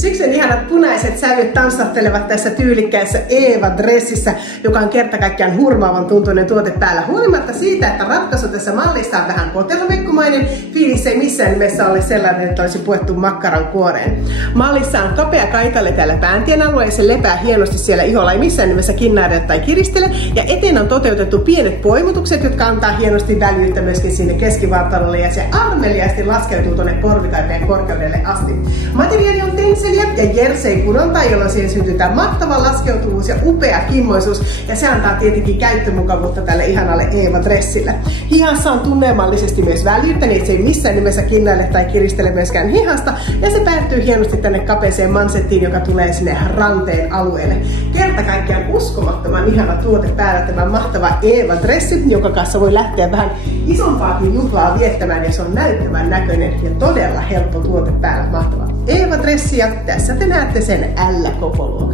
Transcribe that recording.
Syksyn ihanat punaiset sävyt tanssahtelevat tässä tyylikkäässä Eeva-dressissä, joka on kerta kaikkiaan hurmaavan tuntuinen tuote päällä. Huolimatta siitä, että ratkaisu tässä mallissa on vähän kotelomekkumainen, fiilis ei missään nimessä ole sellainen, että olisi puettu makkaran kuoreen. Mallissa on kapea kaitalle täällä pääntien alueella, se lepää hienosti siellä iholla, ei missään nimessä kinnaida tai kiristele. Ja eteen on toteutettu pienet poimutukset, jotka antaa hienosti väljyyttä myöskin sinne keskivartalolle, ja se armeliaasti laskeutuu tuonne korvitaipeen korkeudelle asti. Materiaali on tensseliä ja jersey kudontaa, jolloin siihen syntyy tämä mahtava laskeutuvuus ja upea kimmoisuus, ja se antaa tietenkin käyttömukavuutta tälle ihanalle Eeva-dressille. Hihassa on tunnelmallisesti myös väljyyttä, niin se ei missään nimessä kinnaile tai kiristele myöskään hihasta, ja se päättyy hienosti tänne kapeeseen mansettiin, joka tulee sinne ranteen alueelle. Kerta kaikkiaan uskomattoman ihana tuote päällä tämä mahtava Eeva-dressi, jonka kanssa voi lähteä vähän isompaakin juhlaa viettämään, ja se on näyttävän näköinen ja todella helppo tuote päällä. Mahtava Eeva-dressi, ja tässä te näette sen L-kokoluokan.